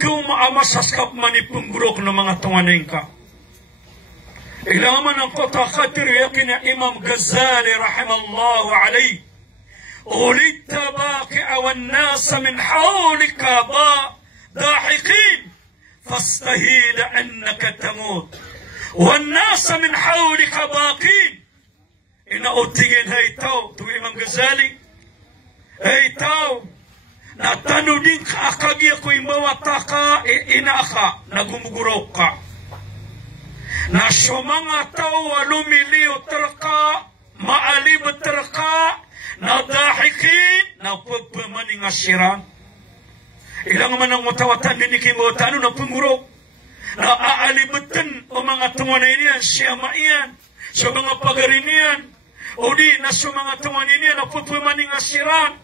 kung maamasaskap manipungburok ng mga tunganing ka. Ilaman ang kota katiriyakin na Imam Ghazali rahimallahu alayhi. Ulit tabaki'a wan nasa min hawlika dahiqin fastahila annaka tamut. Wan nasa min hawlika baqin. Inautigin, hey tao, to Imam Ghazali. Hey tao, natanudin ka akagi ako imbawata ka, inaaka, nagumuguraw ka. Na mga tao lumiliw terka, maalib terka, nadahikin, napagpamaning asiran. Ilang man ang matawatan din ikimawatan, na pumurok, na aalibatan o mga tumanay niyan, siyama iyan, sa mga pagarinian, o di na sa mga tumanay niyan, napagpamaning asiran,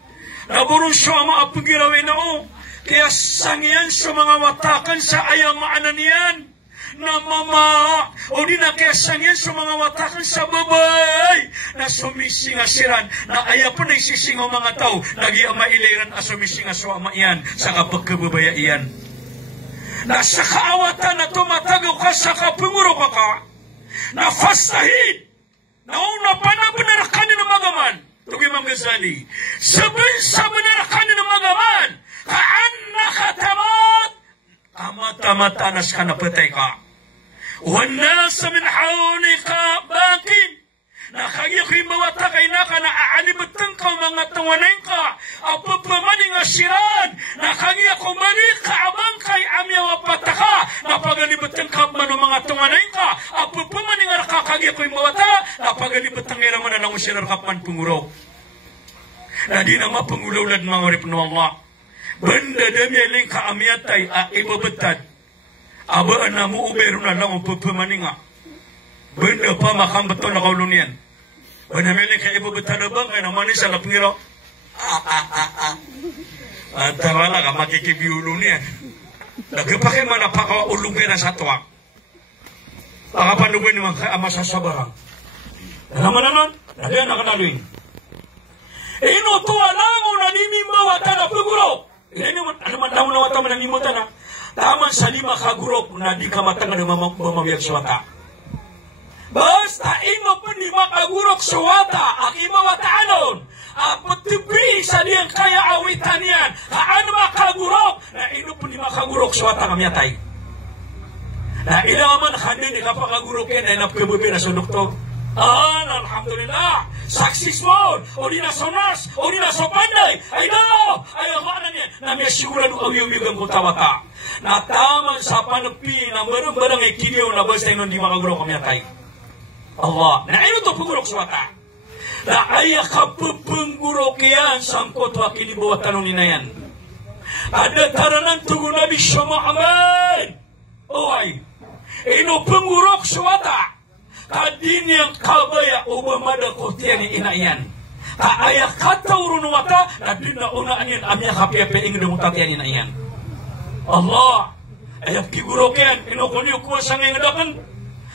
na burong siya maapagirawin na o, kaya sangyan sa mga watakan sa ayamaan niyan, na mama, o di na kaya sangyan sa mga watakan sa babay, na sumising asiran, na ayapan na isising ang mga tao, nag-iamaileran a sumising aswama iyan, sa kapagkababaya iyan. Na sa kaawatan na tumatagaw ka sa kapunguro ka, na fastahin, na una pa na benarakan ng magaman, Tugi Imam Ghazali, sabay sa benarakan ng magaman, kaan nakatamat, amat-amat anas ka na patay ka. Wanasa min hawlika bakin, nakagiyakin bawata kay naka na aalibatan ka mga tawanin ka, apapamaning asiran, nakagiyak kumalik ka abang kay amyawa pataka, napagalibatan ka man mga tawanin ka, apapamaning nakakagiyakin bawata, napagalibatan nga naman na lang usirar kapan punguraw. Na di na mapangulawlad mga ripno Allah. Banda dami aling kaamyatay ibabatad. Abaan na mo ubero na lang ang pagpamaninga. Banda pa makambato na kaulunian. Banda meling ka ibabatad na ba? Ngayon naman sa lapngiro. At tawala ka makikibiulo niyan. Nagpake man na pakaulungin na sa tuwa. Pakapanugin naman ka ama sa sabarang. Naman naman, nagyan na kanaluin. Inutuwa lang o nanimimawata na paguro. Ano man daw na wata mananimutan na. Taman sa 5 kagurok na di ka matanga na mamamiyag sa wata. Basta imo po 5 kagurok sa wata, ang imawata anon, patibi sa niyang kaya awitan niyan, haan makagurok, na ino po 5 kagurok sa wata kamiyatay. Na ilaman kanin, ikapakagurok yan, ay napkabubi na sa doktor. Alhamdulillah, successful, o di na sonas, o di na so panday, ay no, ay amanan niyan, na may sigurado awi-umigang kutawata. Na taman sa panapi ng barang-barang ay kiniyaw na basta yun di makagurok kami atay. Allah, na ino to pagurok sa wata. Na ay kapapanggurok yan sangkot wa kinibuwatan nung ninayan. Ada taranan tugon Nabi siya Muhammad. Oy, ino panggurok sa wata. Kadin yang kabaya ubamada kotian ni inayan. Kaaya katawrun wata na dinaunaan yan amya kapiape ingdong tatian inayan. Allah, ayat kiguroken, inukunyo kuwa sa ngayadakan.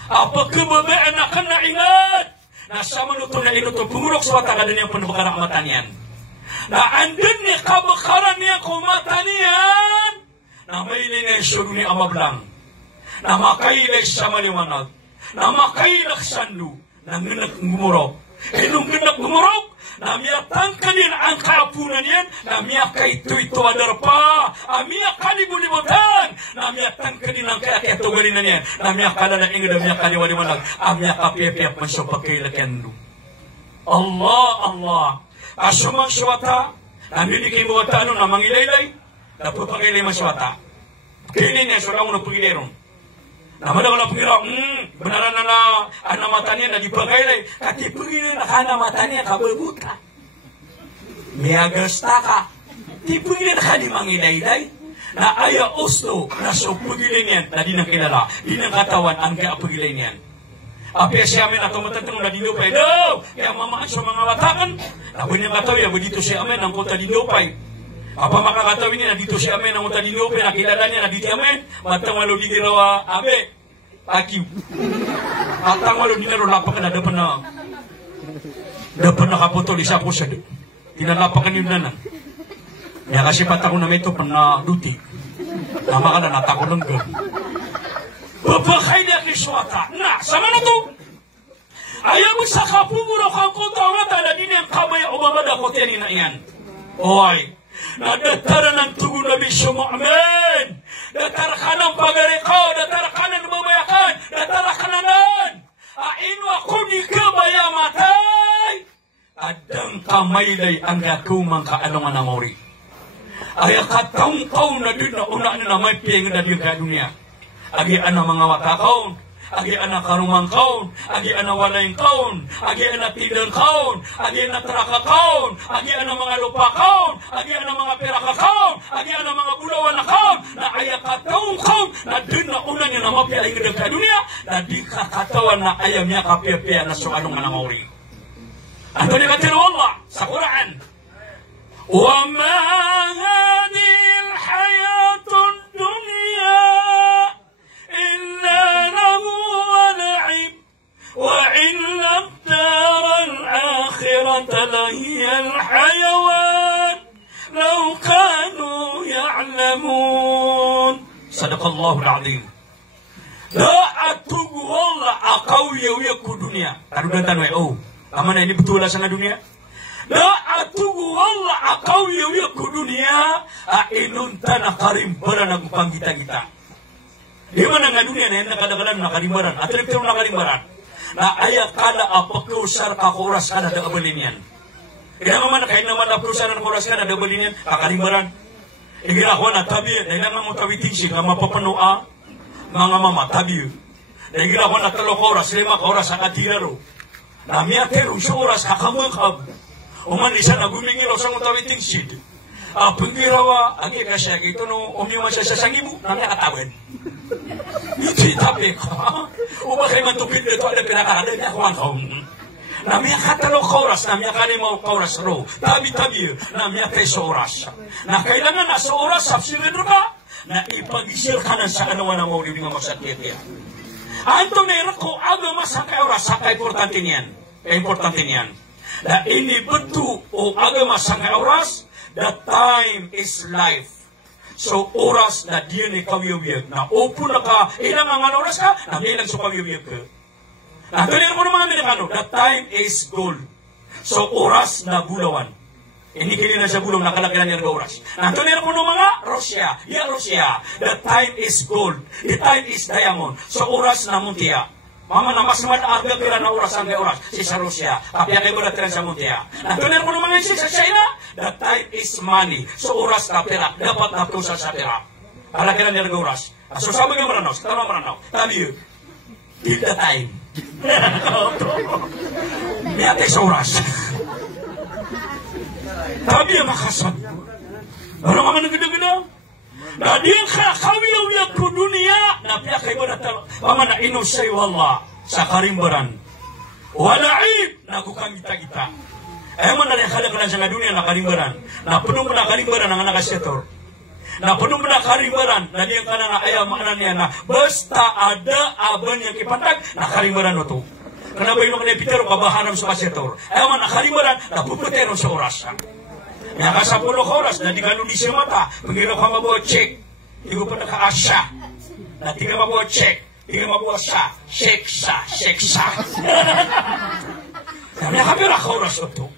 Apa kebabaan na ka na ingat. Nasa manuto na inuto, pumurok sa wata ka din yung panubakaran kamatan yan. Na andun ni kabakaran niya kumatan yan. Na may linay suno ni amablang. Na makailay sa maliwanag. Na makailak sandu. Na nginak gumurok. Inong nginak gumurok. Na miyatang kanin ang kaapunan yan, na miyakay ito adar pa, miyak kalibulibutan, na miyatang kanin ang kaya tugalin na yan, na miyakala na ingin, na miyakaliwaliwanag, miyakapiyapiyak man siya pagkailakan do. Allah, asumang suwata, na miliki mo wata, na mangilaylay, na pupagilay man suwata. Kinin niya, so lang mo na pagilirong. Naman ako na pagiraw, benaran na mata niya, nagipagaylay, katipagilay na ka na mata niya, kababuta. Miyagasta ka, tipagilay na ka ni mangilaylay, na aya usto, na so pagilay niyan, na di nang kilala, di nang katawan, ang kaya pagilay niyan. Api siya amin, ako matatang na dinupay, no! Kaya mamaan sa mga watakan, nabu niyang katawi, abo dito siya amin, ang kota dinupay. Apa makakatawin niya na dito siya amin, ang kota dinupay, nakilala niya na dito amin, matang walo di dirawa, abe, akiw. Atang walo di naro lapak na dapat na kaputol isa po siya. Tinalapakan yun na. Kaya kasi patako na ito pang duti. Nama kan anak takut lenggeng. Babakay niya kiswata. Nah, sama na to. Ayaw mo sa kapumuro kang kutawan tala din ang kamay o mamada ko tiyanin na yan. Oy, nadatara ng tugon na bisyo mo. Amen. Datara ka ng pagarikaw, datara ka ng lumabayakan, datara ka na nan. Aino ako ni kabaya matay. Adang kamaylay ang gakumang kaalungan na mori. Ay kataong-taong na din na una na may piyeng na din ka dunia. Agi ana mga watakaon, agi ana karumang kaon, agi ana walayng kaon, agi ana tidang kaon, agi ana traka kaon, agi ana mga lupa kaon, agi ana mga peraka kaon, agi ana mga bulawan na kaon, na aya kataong kaon, na din na una niya na mapiyay ng ka dunia, na di kakatawan na ayam niya kapiya-piya na suanong nga mauri. Ano ni katiro Allah sa Quran? Wa ma hadhihi al-hayatun dunya إلا له ولعب وإن الدار الآخرة لهي الحيوان لو كانوا يعلمون صدق الله العظيم لا أتوب والله أقوي ويكو دنيا أردنا تنوي أمانا ini betul lah sana dunia لا أتوب والله أقوي ويكو دنيا أئنون تنا karim berana kupang kita di mana nga dunia na kadang-kadang nakalimbaran at ito nakalimbaran na ayat kada apakusar kakuras kada da abalinian ina naman kain naman apakusar na kuras kada da abalinian kakalimbaran igira ko na tabi na mo tabitin siya mapapanoa mga mama tabi igira ko na talo kuras lima kuras ang atiraro na miyatero siya kuras kakamukab uman isa na gumingiro sa mo tabitin siya pengirawa agi kasya gitu no umiwa siya sa sangibu na nakatawid Iti tapi ka. Ubakay man tupid dito ada pinakaada niya kuwan ka. Namia katalo kauras, namia kanimo kauras ro. Tabi-tabi, namia peso oras. Na kailangan na sa oras, sapsilidro ka, na ipagisir ka na sa anawan na mawali nga magsakit yan. Anto meron ko, agama sakay oras, sakay importante niyan. Importante niyan. Na ini betul, o agama sakay oras, the time is life. So oras na diyan ni kawiyawiyag na opo na ka ilang ang oras ka na ilang so kawiyawiyag ka na tuloy mo naman Amerikano the time is gold so oras na bulawan hindi kili na siya bulong nakalakilan niya oras na tuloy mo naman mga Russia the time is gold the time is diamond so oras na muntia mama na mas arga pira na oras ang oras si sa Russia kapya kayo na tira sa muntia na tuloy mo naman si sa China the time is money. So oras na pera. Dapat na tusa sa pera. Alakilan niya oras. So sabi nga maranaw. Sa tanong maranaw. Tabi yun. Give the time. Miyate sa oras. Tabi yung makasad. Ano nga man nagdagina? Na diyan ka kawiyaw ko dunia. Napiya kayo na tama na inosay wala sa karimbaran. Walaib. Nagukang kita-kita. Eman na nakala ka sa dunia na kalimbaran. Na punong na kalimbaran ang anak setor. Na punong na kalimbaran na diyan ka na ayaw maanan niya na basta ada aban yang kipatag na kalimbaran no to. Kenapa yung mga Peter kabahanan sa setor? Eman na kalimbaran na puputero sa oras. Nga ka sa 10 oras na di ganun di siya mata. Pagkiro ka mabuha check. Igo pa naka-asya. Na di ka mabuha check. Di ka mabuha sa. Sheksa. Kami nakapira ka oras o to.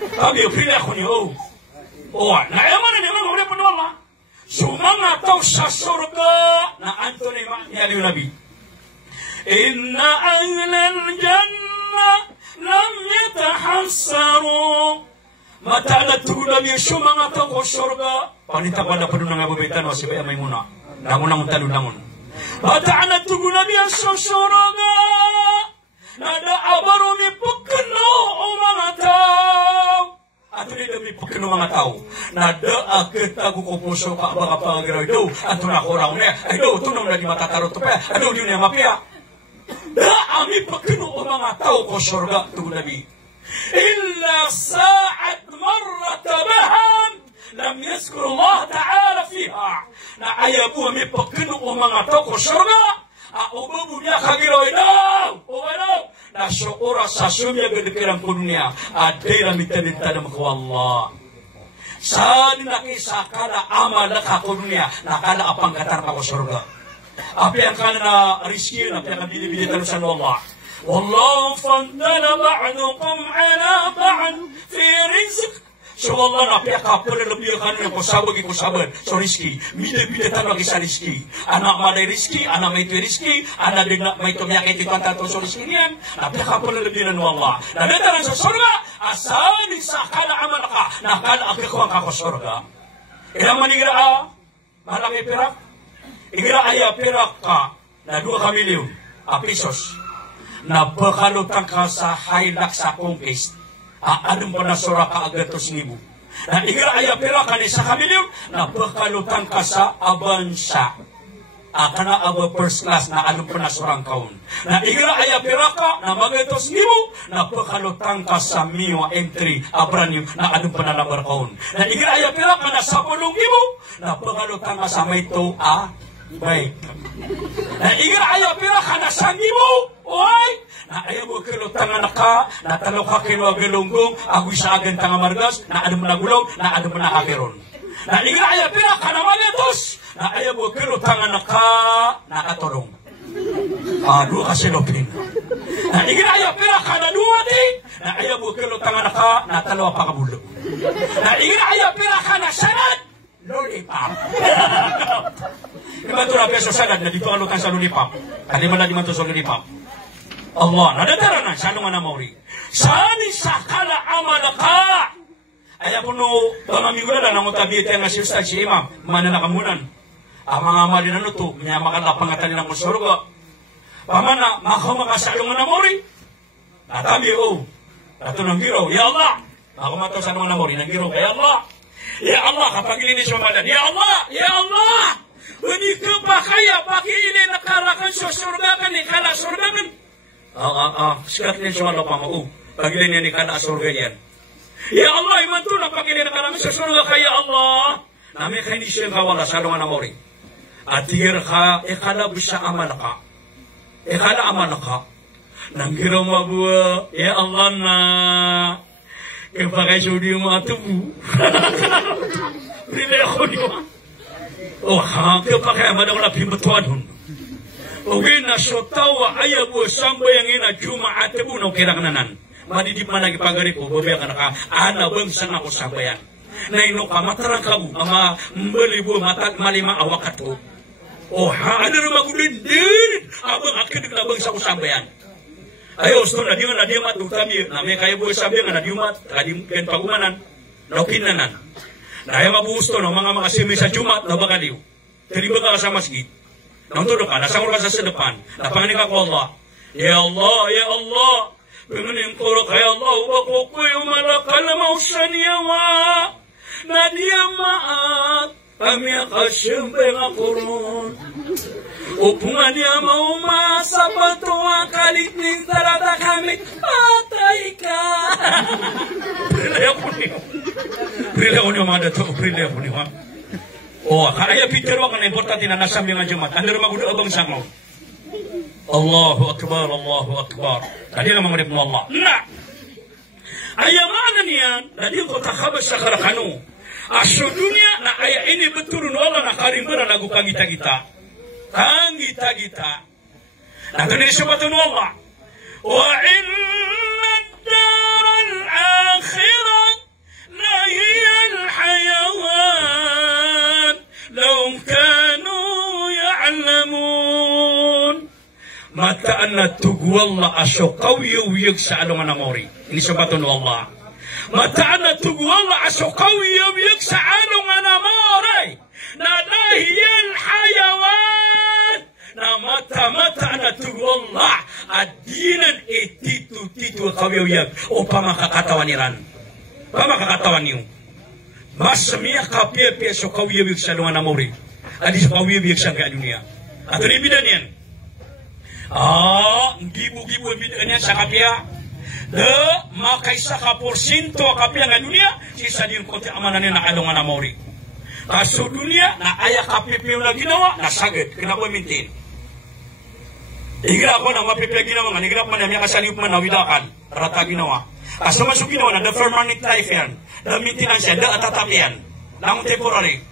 Kami pili ako niyo. Na eman na naman ulit po naman ma. Sumangataw sa surga na Anthony Ma'yali yung Nabi. Inna ahlal jannah lam yatahassaru. Matalat tugon Nabi sumangataw ko surga. Panita ko na pa doon nga babitan o si Baya Maymuna. Nangunang talunangon. Matalat tugon Nabi sa surga. Nada abaro mi pagkano o mga tao. Ato ni dami pagkano mga tao. Nada agad tago ko puso ka baka pangagaraw do. Ato na ko raw niya. Ay do, tunong na di matatarot to pa. Ano di niya mapia. Da ami pagkano o mga tao ko surga tugon Nabi. Illa sa'at marrat baham. Lam yazkur Allah Ta'ala fiha. Na ayabu ami pagkano o mga tao ko surga. Ubabu niya kagiraw daw. Ubabu. Na syukur sa sumya gedekirang kudunia. Adai rami tadinta na makawa Allah. Saan nakisakala amal ka ko dunia, nakala apang katar ka ko surga. Apa yang kana rizki, apa yang bili-bili talusan Allah. Wallahu faddala ba'dukum ala ba'd fi rizq. So Allah na pia kapal lebih kan yang ko sabar so rizki bide tan lagi sa rizki anak maday rizki anak may tu rizki anak digna may tu miyak iti kan tato so rizki niyan na pia kapal lebih na Allah na detaran sa surga asawa ni sakala amal ka nakala ako ang kako surga ila manigira malaki perak igira aya perak ka na 2 milyon pesos na bakalutang ka sa haylak sa conquest anong pa na sura ka agad 2,000. Na igira aya pera ka ni sa kamilyon na bakalutang ka sa abansa. Kana aba first class na anong pa na surang kaon. Na igira aya pera ka na magay 2,000 na bakalutang ka sa miwa entry abranim na anong pa na labar kaon. Na igira aya pera ka na 10,000 na bakalutang ka sa may to baik. Na igira aya pera ka na 1,000 oy na ayaw mo kilotang anak ka, na talo ka kilo galunggong, agoy sa agan tanga margas, na ano mo nagulong, na ano mo nakakiron. Na igra ayaw pira ka na magatos, na ayaw mo kilotang anak ka, nakatulong. Doon ka silopin. Na igra ayaw pira ka na duwati, na ayaw mo kilotang anak ka, na talo pa kabulong. Na igra ayaw pira ka na sanad, lollipop. Iba ito na peso sanad, na dito kalutang sa lollipop. Kaliman na di man ito sa lollipop. Allah, nadadara na siya nung anamori. Saan sakala amal ka? Ayaw ko no, pamamigula lang ang utabi nga si Ustad, si Imam, mananakamunan. Ang mga amalin ano to, may makalapang atali ng musurga. Pamana, makasalang anamori. Natabi, Ito nang giro, Ya Allah. Ako mataw sa nung anamori, nang giro, Ya Allah. Ya Allah, kapag ilinis mamalan, Ya Allah, Ya Allah. Hindi ka pa kaya, pakili nakarakan sa surga kan, ikala surga kan. Sikat din siya pa mo. Pagilin niya ni kana surga yan. Ya Allah, iman to na pagilin na karami sa surga kaya Allah. Nami kayo ni siya kawala sa lungan amori. At tigir ka, ikala bisa amal ka. Ikala amal ka. Nanggiraw mabuwa, ya Allah na. Kapagay sudi mo atubu. Pili ako niyo. Kapagay amal ako na pimatuan hun. Uwi na sotawa ayabu sambo yang ina Jumaat bu no kirangnanan. Madidip man lagi pagari po bobe ka naka ana bangsa na ko sambayan. Na ino ka matarang kabu ama mbeli bu mata malima awakato. Ada rumah gudin din abang akhir na bangsa ko sambayan. Ayo sto na dia mat utami na me kaya bu sambayan na dia mat kadim ken pagumanan. Lokinanan. Na ay mabusto no mga simi sa Jumat na bakaliw. Terima ka sa masjid. Nang tulog ka, nasa ka sa depan. Napanganin ka ko Allah. Ya Allah, Ya Allah. Pengenin ko kay Allah. Wako ko yung malakal na mausan yawa. Na diya maat. Kami akasyempre nga kurun. Upungan niya maumasa patuwa kalit ni tarata kami. Patay ka. Prilaya ko niyo. Prilaya ko niyo mga dato. Prilaya ko niyo ha. Kaya pitero ka na importante na nasabi nga Jumat. Ano naman gusto abang sangaw? Allahu Akbar, Allahu Akbar. Tadi naman manip mo Allah. Na! Ayamanan yan, na di ko takabas sa karakano. Aso dunia na aya ini betul no Allah na karimbara na gukangita-gita. Kangita-gita. Na ganun siya bato no Allah. Wa inna daral akhirat la hiya al-hayawan law kanu ya'lamun. Mataan na tugwalla aso kawiyo-wiyog sa alungan ng ori. Ini siya bato no Allah. Mataan na tugwalla aso kawiyo-wiyog sa alungan ng ori. Na lahiyal hayawan. Na mata-mata na tugwalla. Adinan titu kawiyo-wiyog. O pamakakatawan niran. Pamakakatawan niyo. Mas miyak kapiya-piya so kawiyo-wiyog sa alungan ng ori. Adi sa kawiyo-wiyog sa dunia. At rin bidan yan. Gibu-gibu bidanya sa kapia. Makaisa ka porsinto kapia nga dunia, sisa din konti amanan na alungan na mori. Kaso dunia, na aya kapipiw na ginawa, nasagad. Kina ko mintin. Igra ko na mapipiw ginawa nga, nigrap man niya kasaniup man na widakan. Rata ginawa. Kaso masuk ginawa na, the permanent life yan. The maintenance yan, the atatap yan. Namun temporary.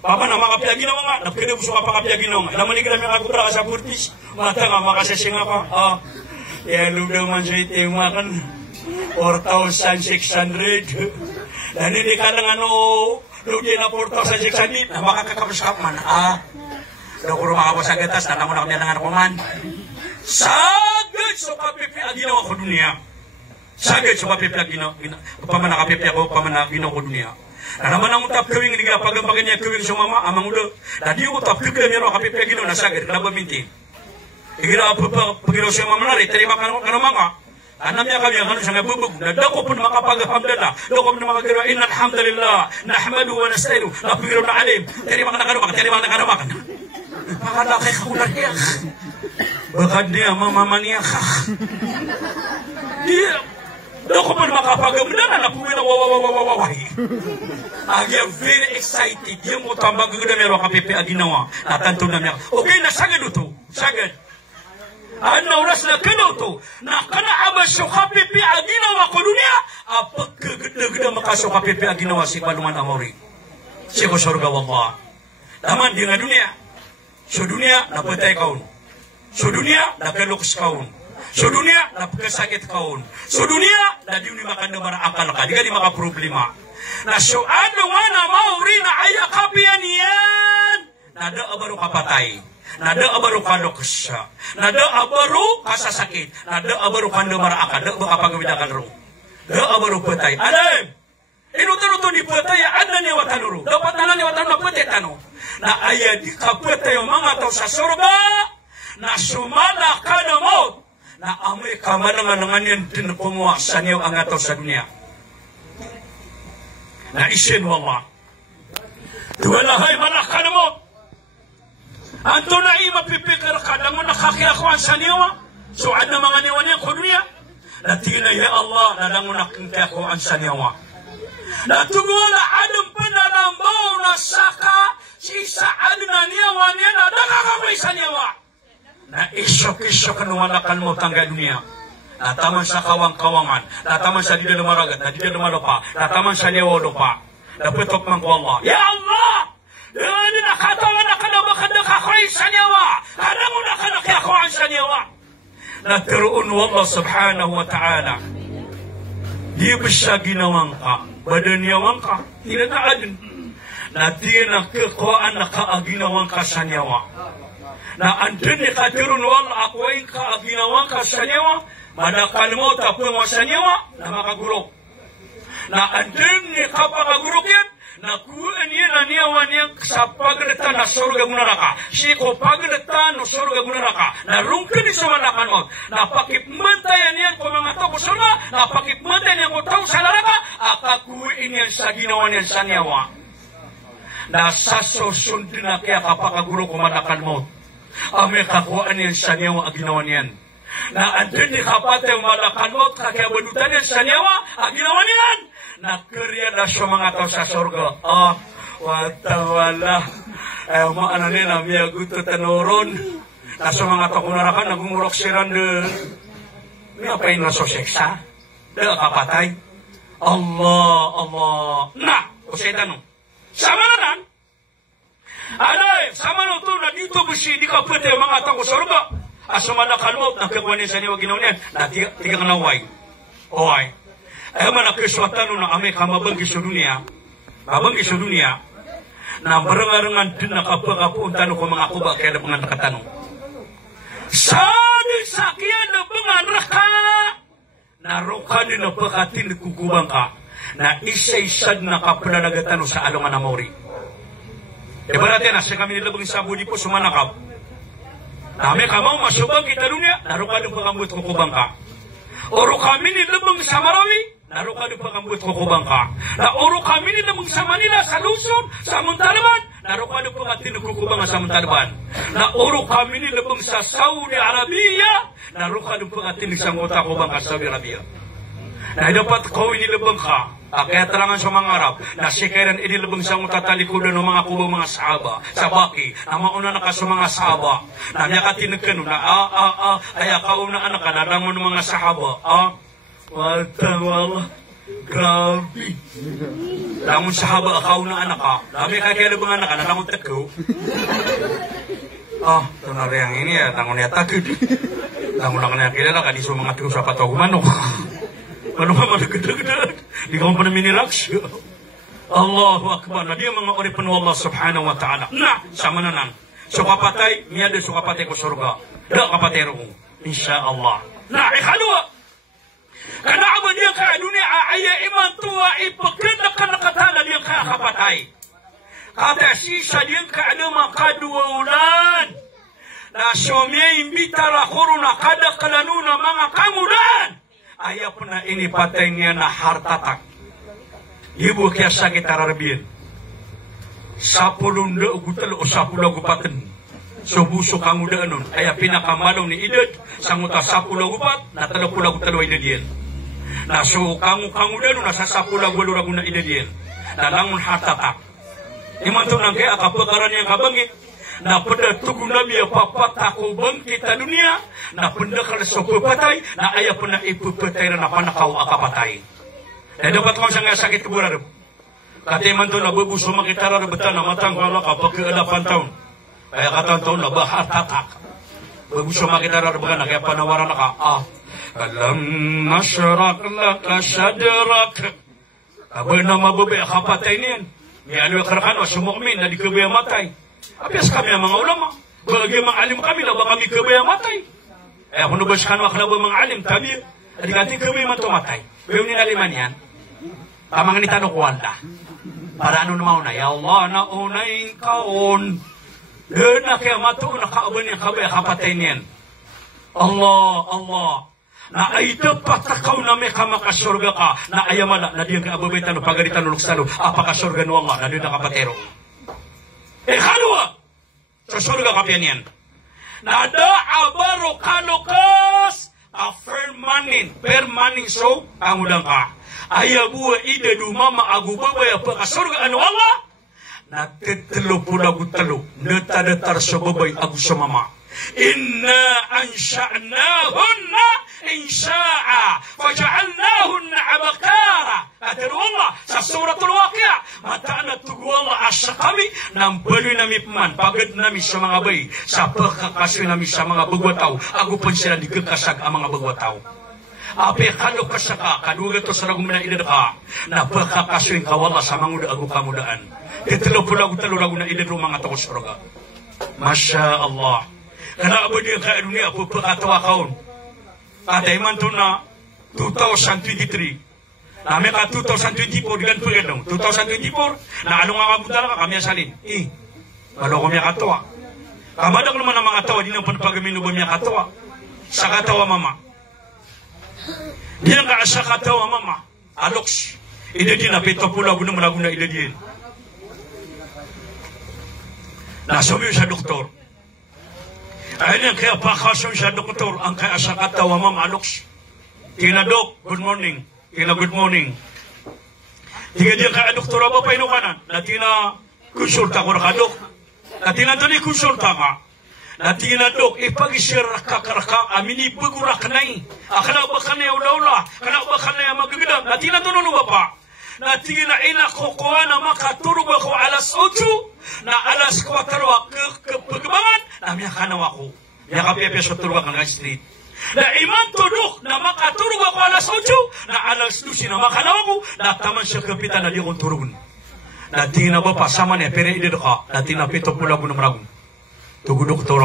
Papa na makapya ginawa nga, napkede gusto ka pakapya ginawa nga. Naman ikila may kakutra ka sa purtis. Mata nga, makasasya nga ka. Ya, ludaw man sa itima kan. 4,600. Dan hindi ka lang ludaw na 4,600. Na makakakapusap man. Dokuro makapos sa gatas, tanda mo na kami ng man. Sagad so kapipi aginawa ko dunia. Sagad so kapipi aginawa. Pamana kapipi ako, pamana ginawa ko dunia. Na naman ang utap kawing hindi ka pagampagan niya kawing sumama, amang ulo. Na di utap kawing meron kapipi aginawa na sagad, na baminti. Igira paginawa siya mamanari, terima ka naman ka. Anam niya kami ang ano siya nga bubog. Dako po na makapaghamdala. Dako po na makagirawa, inna alhamdulillah, nahmadu wa nastailu. Napagirawa na alim. Terima ka na. Pakalaki ka ulan niya. Baka niya, mama niya ka. Dia, dako po na makapaghamdala. Napuwi na wawawawawawaway. I am very excited. Yung mo tambang gagawin meron kapipi aginawa. Natanto na niya. Okay, nasagad ito. Sagad. Ano oras na kano to? Nakanaabas yung kapipi aginawa ko dunia. Apag kagad-gagad makasok kapipi aginawa si Paluman Amori. Si Kosorga Allah. Naman di nga dunia. So dunia, napatay kaon. So dunia, nakaluks kaon. So dunia, napakasakit kaon. So dunia, na di ni makanda akal ka. Di ka di makaproblema. Na so ano nga na mauri na ayakapian yan. Nada abaro kapatay. Nada abaro kaluks siya. Nada abaro kasasakit. Nada abaro kanda akal. Da makapagawidakan ro. Da abaro patay. Alam! Inuto ni patay, ada ni watanuro. Dapat na ni watanuro na patay tano. Na aya di kapatay yung mga tao sa surga. Na sumala ka na mo. Na amoy kamalangan yan din kumuha sa niyo ang ataw sa dunia. Na isin wala. Tuwalahay malak ka na mo. Anto na mapipikir ka na mo nakakilakuan sa niyo. So ad na mga niwa niya ko dunia. Natina ya Allah na lang mo nakikakuan sa niyo. Natugula adong panalambaw na saka si saan na niyawa niya na nakakamoy sa niyawa. Na isyok-isyok nuwalakan mo tangga dunia. Nataman sa kawang-kawangan. Nataman sa dida lumaragat. Na dida lumalupa. Nataman sa niyawa lupa. Naputok man ko Allah. Ya Allah! Dili nakatawan na ka na makadakakoy sa niyawa. Ano mo na ka nakakuhaan sa niyawa. Natiroon Allah subhanahu wa ta'ala. Di ba siya ginawang ka? Badaniyawang ka? Tinataadin. Na di nakikuhaan na kaaginawang ka sa niyawa. Na andun ni katirun wala akway kaaginawang ka sa niyawa. Madakal mo tapong sa niyawa na makagulok. Na andun ni kapangagulok yan. Nakuhaan niya na niyawa niya sa paglita na surga gunaraka. Siya ko paglita na surga gunaraka. Narungkan ni sa malakan mo. Napakipmantayan niya ko mga tao ko surga. Napakipmantayan niya ko tao sa laraka. Akakuhaan niya sa ginawa niya sa niyawa. Nasasosundin na kaya kapakagulo ko malakan mo. Ame kakuhaan niya sa niyawa ang ginawa niyan. Na andun ni kapatay malakan mo. Kaya banutan niya sa niyawa ang ginawa niyan. Nakerya na siya mga tao sa surga. Watawala. Ano nila, miya guto tanoron. Nasa mga tao kunarakan, nagumurok siran de. Miya pa yung naso seksa. De kapatay. Allah. Na, usay tanong. Sama na nan. Alay, sama na ito na dito busi, di ka pwede yung mga tao sa surga. Asumana kalmot, nagkakwanin sa niyo ginaw niyan. Na tigang naway. Oy. Ay man nakiswatan na ame kamabanggi sa dunia. Mabanggi sa dunia. Na barangarangan din nakapagapunta ko mga kuba kaya na mga nakatanong. Saan sakyan na pangaraka? Narokan din na pagkatin kukubang ka. Na isa-isad na kapananagatano sa alungan na mori. Diba natin, nasa kami nilabang sa budi po sumanakap. Na ame kamang masubang kita dunia. Narokan din pagkambut kukubang ka. Oro kami nilabang sa Marawi. Naro kami pangambut kukubang ka. Na oro kami nila sa Manila, sa Luzon, sa Muntalban. Naro kami pangatin kukubang sa Muntalban. Na oro kami nila sa Saudi Arabia. Naro kami pangatin sa Mutakubang ka sa Saudi Arabia. Na dapat ko inilabang ka. Kaya talangan sa mga Arab. Na sikiran inilabang sa mutatalikudan ng mga kubang mga sahaba. Sa baki. Na mauna na ka sa mga sahaba. Na niyakatin ka nun. Na kaya kauna anak ka. Nadangon ng mga sahaba. Matang Allah. Grabe. Lamun sahaba kau na anak ka. Lami ka kaya bang anak ka na lamun teko. Ah, tunar yang ini ya tangon ya takut. Tangon lang na kilala ka di so mga tusa pa to manok. Manok man gede-gede. Di kau pernah mini laksya. Allahu akbar. Nabi mga ori penuh Allah subhanahu wa ta'ala. Nah, sama nanan. Suka patay, miyada suka patay ko surga. Da kapatay ro. Insyaallah. Nah, ikhalwa. Karena apa dia ke dunia ayah iman tua ipakenda kana katana dia ke kapatay. Kata sisa dia ke ada maka 2 bulan. Na somya imbita la khuruna kada kalanuna mga kangudan. Ayah pernah ini pataynya na hartatak. Ibu kaya sakit ararbin. 10 gutal o 10 gupaten. So buso kangudan nun. Ayah pinakamalong ni idad. Sanguta 10 gupat na 30 gutal idadian. Na so kangu dano nasa 10 ragu na idadian. Na langun hatatak. Iman to nang kaya kapagaran yang kabangit. Na pada tugu nabi papatako bangkit sa dunia. Na pendekal so pepatay. Na ayah pernah ipupatay na panakaw akapatay. Na dapat kau sangat sakit keburar. Kata iman to na babuso makitara na betal na matang kala kapag 8 tahun. Kaya katang taon na ba hatatak. Babuso makitara na baga na kaya panawaran na ka. Alam nasyarak laka sadrak. Aba na mababay kapatay niyan. May ano karakan o sumukmin na di kabaya matay. Apias kami ang mga ulama. Bagay mga alim kami na ba kami kabaya matay. Eh kung nabaskan wak na ba mga alim tabi. Adi kati kabaya man tumatay. Bayo ninaliman yan. Tamang ni tanong kuwanta. Para ano naman na. Ya Allah na unay kaon. Doon na kaya matuon na kaaban yung kabaya kapatay niyan. Allah. Na ay dapat takaw na may kamakasurga ka na ayamala na diyan ka ababitan o pagalitan o luksalo apakasurga no Allah na diyan na kapatero. Kalwa sa surga ka piyan na da abaro kanukas a permaning so ang udang ka ayabuwa ide dumama agubabay apakasurga ano Allah na titlo pula gutalo neta sa babay agu sa mama. Inna ansha'nahunna insya'a faja'alnahunna abakara. Kata Allah sa suratul Waqi'ah mataan at tugu Allah asya kami nang baloy nami paman pagad nami sa mga bay sa pagkakasyo nami sa mga bagwataw agu pun sila digekasag ang mga bagwataw. Ape kalo kasaka kaduga to sa ragumina idad ka na pagkakasyo yung kawala sa mga agu kamudaan. Italo pula utalo raguna idad mga tao surga. Masya Allah. Karena apa dia ke dunia apa katawa kaun. Ada iman tu na 2023. Na mereka 2024 dengan peredong. 2024 na anong nga kabutala ka kami asalin. Kalau kami katawa. Kamadang naman ang mga katawa di nang panpagamin ba miya katawa. Sa katawa mama. Di nang ka sa katawa mama. Aloks. Ida din na pito pula gunung malaguna ida din. Nasumi sa doktor. Ayun kaya pakasyon siya doktor ang kaya sa katawa ma'am Aloks. Tina dok, good morning. Tina good morning. Tiga dia kaya doktor apa pa inukanan. Na tina konsulta ko na dok. Na tina to ni konsulta ka. Na tina dok ipagisir ka amini bagurak nay. Akala ba kanay ulaula. Kana ba kanay magagada. Na tina to no ba pa. Na tina ina kukuha na makaturog ako alas 8 na alas 4 ke pagbangan na miya kanawa ko. Miya kapiapia sa turog ang street. Na iman tudok na makaturog ako alas 8 na alas 12 na makanawa ko na taman siya kapitan na di akong turugon. Na tina ba pa sama niya pere idid ka na tina pito pula ko na maragong. Tugo doktor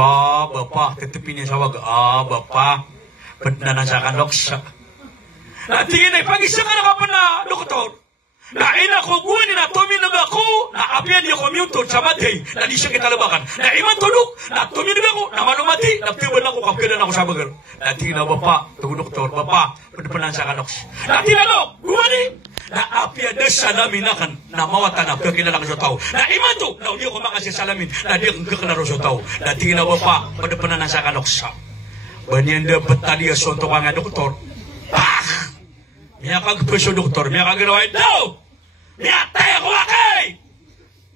bapa tetepin niya sa wag bapa pedna na sa kanoksa. Na tina ipag-isa ka na ka pa na doktor. Na ina ko guwani na tuminog ako na apian niya komyuto sa matay na di siya kitalabakan. Na iman tulog na tuminog ako na malumati na tiban ako kapilan ako sa bagar. Na tina bapa, tugo doktor, bapa, padapanan sa kanoks. Na tina no, guwani na apian na salamin akan na mawata na kakilala ko sa tao. Na iman to, na hindi ako makasya salamin na di akong kakalaro sa tao. Na tina bapa, padapanan sa kanoks. Banyan dapat tali asonto ka nga doktor. Miya kagpeso doktor, miya kagirawa daw. Miya tayo wagay.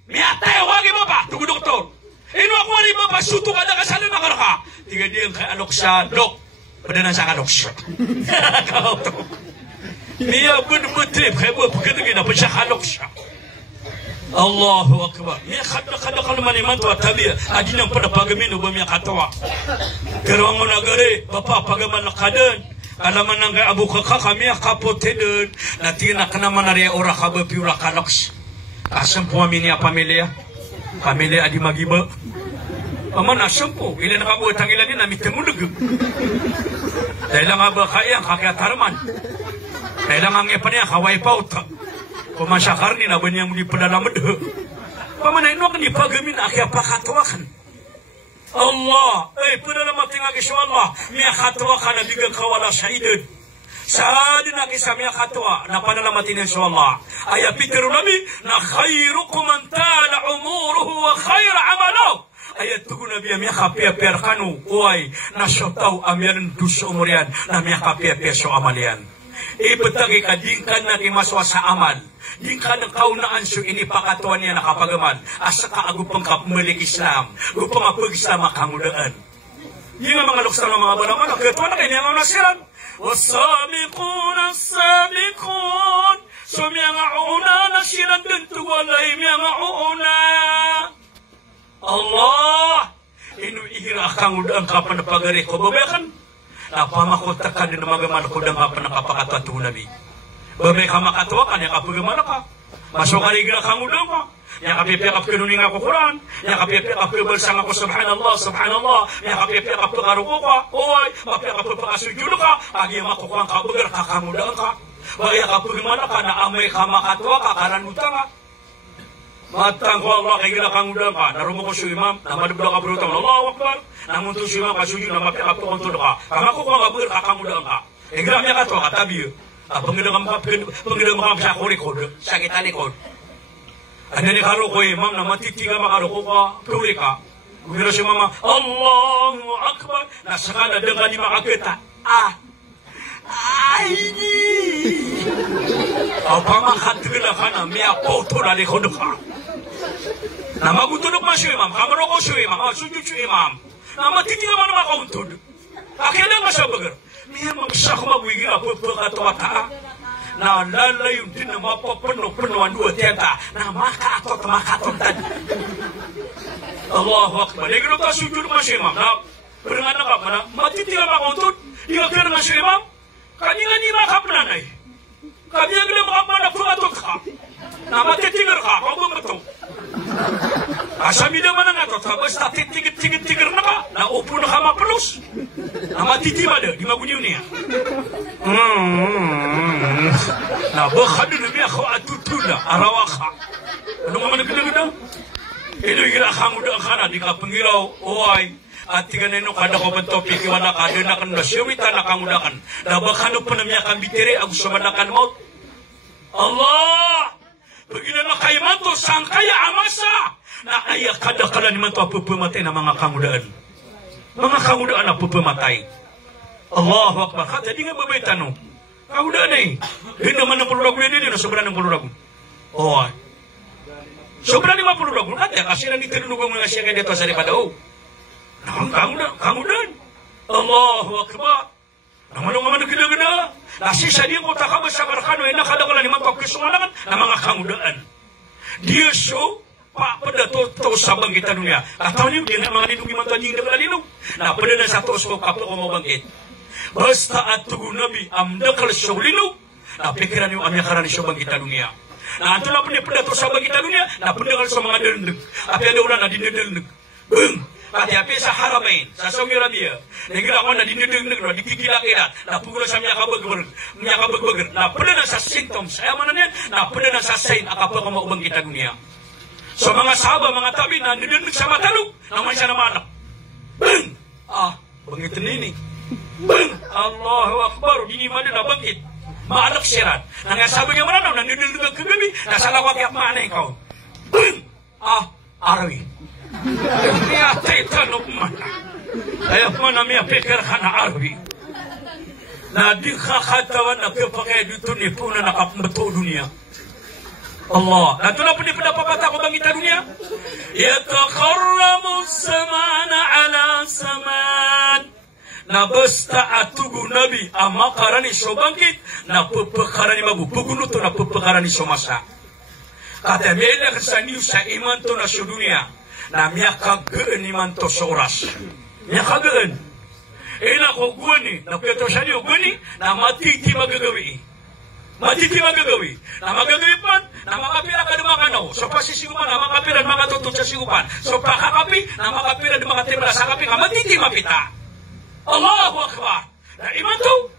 Miya tayo wagay baba, tugo doktor. Ino ako rin baba, suto ka na kasali makaraka. Tiga dia kay anok sa dok. Pada na sa kanok siya. Mia betul-betul khaybu begitu na bersyakhaluk syak. Allahu akbar. Mia khada kalau maniman tu tabiya adinang pada pagamin ubah mia katwa. Kerong nagare bapa pagaman kaden. Kalau menanggai abu kakak kami kapoteden. Nanti nak kena menarik orang kabepi orang kaloks. Asam puami ni apa melia? Pamilia adi magiba. Paman asam pu. Ini nak abu tanggilan ni nami temudeg. Dailang abu kaya kakak tarman. Dailang angge pania kawai pauta. Pemasyakar ni naben yang di pedalam deh. Paman ini nak dipagamin akhir pakatwakan. Allah, pedalam tinggal kisah Allah. Mia katwakan nabiga kawala syaidan. Saadi na kisah mia katwa. Napa dalam matin insyaallah. Ayat pitiru nabi na khairukum man tala umuruhu wa khair amalahu. Ayat tugu nabi mia kapia perkanu. Uai na syotau amiran dus umurian na mia kapia so amalian. Ibetagi kadingkan na kimaswasa amal. Dingkan kau na ansu ini pakatuan niya nakapagaman. Asa ka agu pengkap melik Islam. Upang apag Islam makamudaan. Yung mga luksan ng mga balaman, nakatuan na kayo mga nasiran. والسابقون السابقون سمعونا نشيرا دنت ولا يمعونا الله inu ihira kang udang kapan pagare ko babekan apa makotakan din magaman ko dang kapan nakapakata tu nabi babe ka makatwa kan ya kapagaman ka masuk kali gira kang udang ka yang kapipi kuning aku Quran yang kapipi bersang aku subhanallah subhanallah yang kapipi ngaruko ka oy kapipi sujud ka agi mako kuang ka beger ka kamu dang ka wa ya kapagaman ka na amay ka makatwa ka karan utang ka matang ko Allah kay gira kang udang ka narumo ko su imam na madublo ka brutang Allahu akbar namun tu su imam ka sujud na mapi kapto konto ka kamako ko ka beger ka kamu dang ka gira mi ka to ka tabi pengedang sa kori ko sakitani ko Anda ni karo ko imam na matitiga makaro ko ka puri ka. Kumira si mama Allahu akbar na sakala dengan di makakita. Ini. Apa makatila kana mi apoto na di kodo ka. Na magutulog man si imam, kamaro ko si imam, sujud si imam. Na matitiga man makauntod. Akila nga sa bagar. Mi mamsa ko magwigi apo pagkatwata. Na lalayo din na mapapenuh-penuh ang dua tiada na makatot tadi Allahu Akbar negro ka sujud masih imam na berengan na kapana matitila makontut ilagyan masih imam kanina ni makapnanay kami ang gila makapana pagatot ka na matitigar ka kung bumato asami naman ang atot basta titigit-tigar na ka na upo na ka mapalus na matitiba da di magunyo niya na bakado na biya ko atutula arawaka ano nga managkilagada ito yung kang udang ka na di ka pangilaw oay at tiga na ino kada ko bang topik iwana ka doon na kan nasyawita na kang udakan na bakado pa na miya kang bitire ang sumanakan mo Allah bagina na kayo man to sang kaya amasa na ayak kada ni man to pupumatay na mga kangudaan na pupumatay Allahu Akbar kata di nga babay tanong kangudaan na hindi naman ng pulurago na din sobrang ng pulurago sobrang ng mga pulurago kata kasi na nitinunugang mga siya kaya dito sa ripada kangudaan Allahu Akbar naman ang mga nagkilagana nasi sa diyan ko takabas sa karakano ay nakadakala ni mga kapkisumalangan na mga kangudaan Dia so Pak pada to sabang kita dunia. Atau ni dia nak mangani dugi mantan jing dalam linu. Nah pada dan satu skop kapal ko mau bangkit. Basta atugu nabi amdakal shawlinu. Nah pikiran yung amya karani sabang kita dunia. Nah antu lah pada to sabang kita dunia. Nah pada kalau sama ngadendeg. Apa ada orang nak dinedendeg. Beng. Pati api sa haramain, sa Saudi Arabia. Negara mana dinedendeg no dikikila kira. Nah pugula sa miya kabag-bagar. Nah pada dan sa symptoms. Saya mana ni? Nah pada dan sa sign akapa ko mau bangkit kita dunia. So mga sahabat, mga tabi na nidunod sa matalog, naman siya na anak. Bang! Bangit nini. Bang! Allahu Akbar, hindi man na bangkit. Maanak sirat. Nangasabi niya mananaw, nandunod ang kagabi, nasa lawak yak maanay ko. Bang! Arawi. Miya taitanong mana. Kaya po na miya pikir ka na arawi. Na di kakatawan na kapakaya dito ni po na nakapmato dunia. Allah. Nah itulah pendapat ko bang kita dunia. Yataqarramu zamana ala zaman. Na basta atu pugu nabi amakarani so bangkit na pepekarani mabu pugu nuto na pepekarani so masa kata mela kesani sa iman to na so dunia na miaka geen iman to so oras miaka geen ina ko guni na peto sani guni na matiti magagawi na magagawi pan na makapira ka dumakanaw so pasisigupan na makapira na makatutut sa sigupan so pakakapi na makapira na makatibra sa kapi ka matiti mapita Allahu Akbar. Na iman to,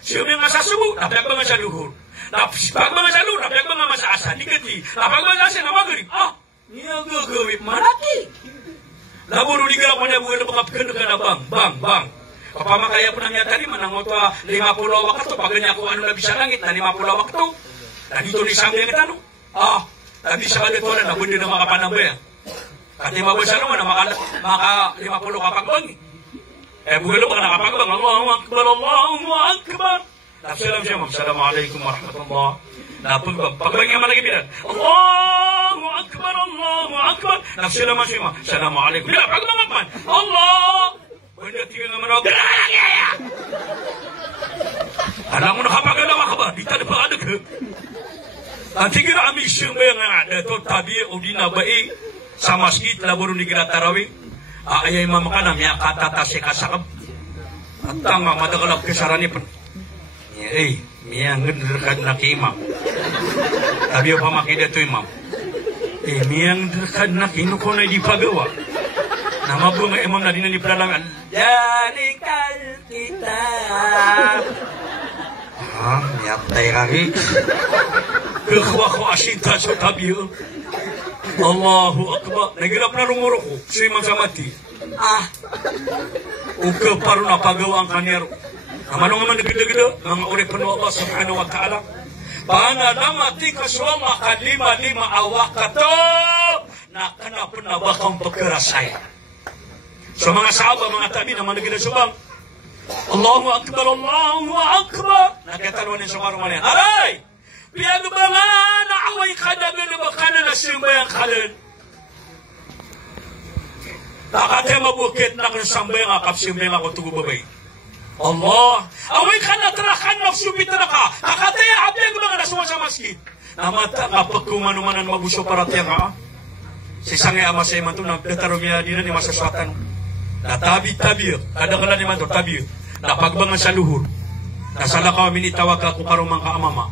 siya mga sasubo, napagbangan sa luhur. Napagbangan sa luhur, napagbangan sa asa, nikati. Napagbangan sa namagari. Niya gagawin, manaki. Laburo di ka pa niya buhay na makapaganda ka na bang. Kapamakaya po nang yatari, manangot 50 wakto, pag ganyan ako ano na bisa langit, na 50 wakto. Nandito ni Sambi ang tanong. Tabi sa kalituan na bundi na makapanambay. Kati mabasa naman na maka 50 kapagbangi. Bukan lupa nak apa bang Allahu Akbar. Salam siapa? Assalamualaikum warahmatullah. Nah pag yang mana lagi bilang Allahu Akbar. Salam siapa? Assalamualaikum. Bila pag bang apa? Allah. Benda tiga nama nak. Anak mana apa kena apa? Kita dapat ada ke? Nanti kira ambil semua yang ada tu tabi udina baik sama sikit labur di kira tarawih. Ayay mamakana miya katata si kasakab at tanga madagalap kesarani pun miya ngedirkad na ki imam tabi o pamakida to imam miya ngedirkad na kinuko na di pagawa nama po nga imam na din na palalangan jalikal kita miya tay kaki kekwa ko asinta sa tabi o Allahu Akbar. Nagirap na rumuro ko. Si Imam Samati. Uke paru na pagawa ang kanyaro. Namanong naman nagida-gida. Mga uri penuh Allah subhanahu wa ta'ala. Paana namati kaswama kalima-lima awak kato. Nakana pun na bakang pagkarasaya. So mga sahabat, mga tabi naman nagida subang. Allahu Akbar, Allahu Akbar. Nagkatalwa ni sumarong malian. Aray! Piyagbangan na away kadagan na bakana na simbayang kalan. Nakatay mabukit na kung sambayang akap simbayang ako tugubabay. Allah, away ka na tarakan na subit na ka. Nakatay abiyang mga nasuwa sa maskid. Namata kapag kumanumanan maguso para tiyang ka. Sisangay ama sa iman to, nagdatarumya din ni masaswatan. Natabi-tabi, kadakalan ni man to, tabi. Napagbangan sa luhur. Nasala ka minitawag ka kung karumang ka amama.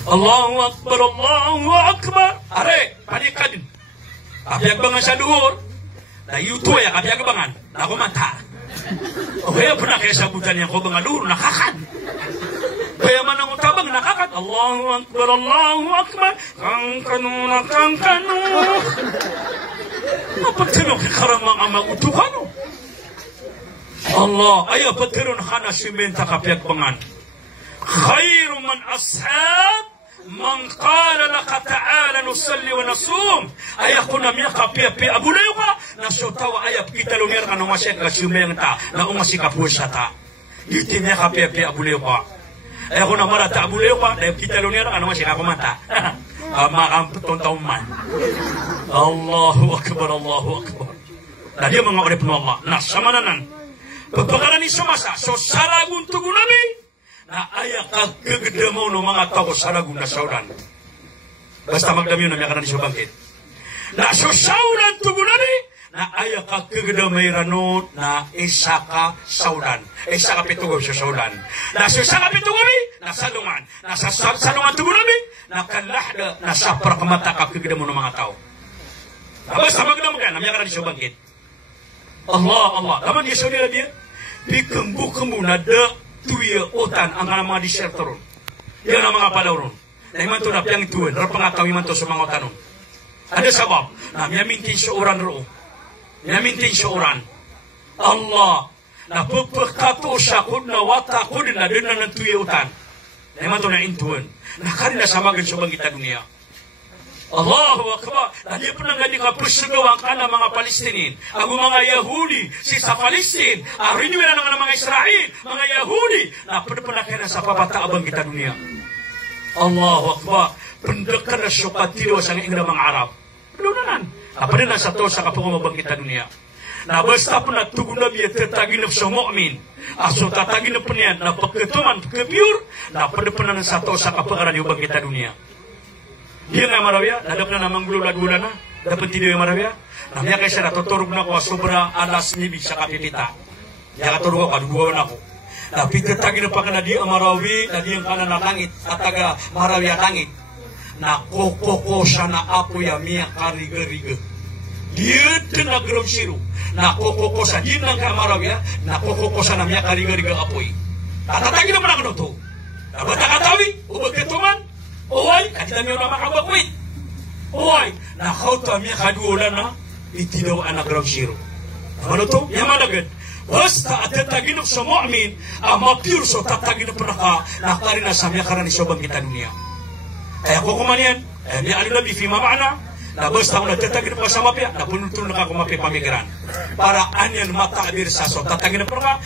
Allahu Akbar, Allahu Akbar. Are, panikadin. Kabiagbangan sa luhur. Na yuto ya kabiagbangan. Na kumanta. O kaya po na kaya sabutan niya ko mga luhur, nakakan. Kaya man ang utabang nakakan. Allahu Akbar, Allahu Akbar. Kangkanu. Napagtino kikaramang amang utukano. Allah, ayaw patiron ka na simenta kabiagbangan. خير من أصحاب من قال لك تعالى نصلي ونصوم أيقنا ميقا بي أبو ليوكا نسوتاوا أيب كتا لونير كانوا ماشيك لسيومين تا نأمسي كفوشتا يتي ميقا بي أبو ليوكا أيقنا مرة أبو ليوكا نأيب كتا لونير كانوا ماشيك أكمانتا ما أمتون تauman Allahu Akbar Allahu Akbar. Nah dia mengawali penuh Allah. Nah sama nanan pagpakaran ni sumasa so saragun tugunami na ayak kagagda mo ng mga tao sa laguna saudan. Basta magdami yun na miya ka na ni subangkit. Na so saudan tugunani, na ayak kagagda may rano na isa ka saudan. Isa ka pitugaw sa saudan. Na so isa ka pitugaw, na salungan. Na sa salungan tugunani, na kalahda, na sa prakamata kagagda mo ng mga tao. Basta magdami yan, na miya ka na ni subangkit. Allah. Naman yeso nila dia, bikambu-kambu na da, tuya otan ang mga disertoron. Yan ang mga palawron. Na iman to na piyang tuwan. Rapangataw iman to sa mga tanong. Ada sabab. Na miyamintin sa oran roo. Miyamintin sa oran. Allah. Na pagpagkato sa kod na wata kod na din na ng tuya otan. Na iman to na intuwan. Na kanila sa magan sa bangita dunia. Allahu Akbar. Dahil po nang galing kapusugawan ka ng mga Palestinin. Ang mga Yahudi, sa Palestin, rinuwi na ng mga Israel, mga Yahudi, na panapanakyan sa papataabang kita dunia. Allahu Akbar. Pendekan na syukat tilo sa ingin ng mga Arab. Penunanan. Apa na sa to sa kapangumabang kita dunia. Na basta pun na tuguna biya tetagin sa mu'min. Aso tatagin na punian na pagketuman kepiur na pedepanan satu sa kapagaran yung kita dunia. Dia na marawya, nadap na namang gula na, dapat tidak yang marawya. Namanya kaya siya natuturog na ko sobra alas nibig sa kapitita. Ya katurog ako, adugawan ako. Tapi tetagin na pa ka na di amarawi, na di ang kanan na langit, at taga marawya langit. Na kokoko siya na apo ya miya kariga-riga. Dia na geram siru. Na kokoko sa din ng kamaraw ya. Na kokoko sa na miya kariga-riga apoy. Tatatagin naman ako to. Dapat nakatawi. Ubag ketuman. Uway. Katita miyo na makabakwit. Uway. Nakauta miya kaduulan na. Itinaw anak geram siru. Ano to? Yaman agad. Basta at tatagin sa mu'min. Mapir so tatagin na ka. Nakarin na sa miya karani sobang kita dunia. Kaya kukuman yan. Miya alinabi fima ma'ana. Na basta mo natatagin pa sa mapya, na punutulong na ka kumapi pamikiran. Para anyan mata adir sa so, tatagin na pa